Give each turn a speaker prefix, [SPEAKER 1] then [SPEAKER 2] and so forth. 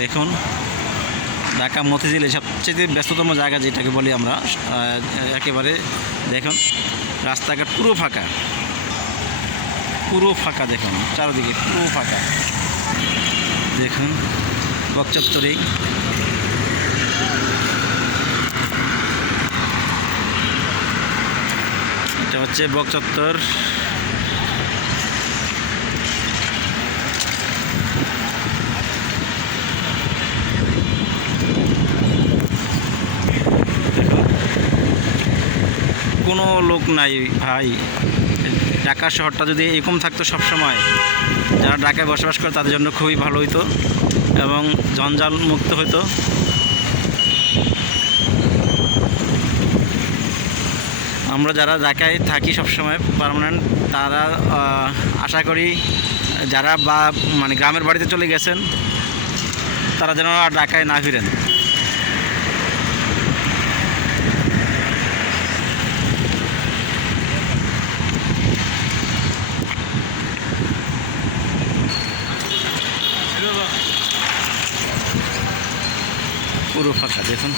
[SPEAKER 1] দেখুন, ঢাকা মতিঝিলে সবচেয়ে ব্যস্ততম জায়গা যেটাকে বলি আমরা একেবারে দেখুন, রাস্তাঘাট পুরো ফাঁকা। পুরো ফাঁকা দেখুন, চারদিকে পুরো ফাঁকা। দেখুন বকচত্বরেই এটা হচ্ছে বকচত্বর কোনো লোক নাই ভাই। ঢাকা শহরটা যদি এরকম থাকতো সব সময় যারা ঢাকায় বসবাস করে তাদের জন্য খুবই ভালো হতো এবং জঞ্জাল মুক্ত হইতো। আমরা যারা ঢাকায় থাকি সবসময় পার্মানেন্ট তারা আশা করি যারা বা মানে গ্রামের বাড়িতে চলে গেছেন, তারা যেন আর ঢাকায় না ফিরেন। পুরো ফাঁকা দেখুন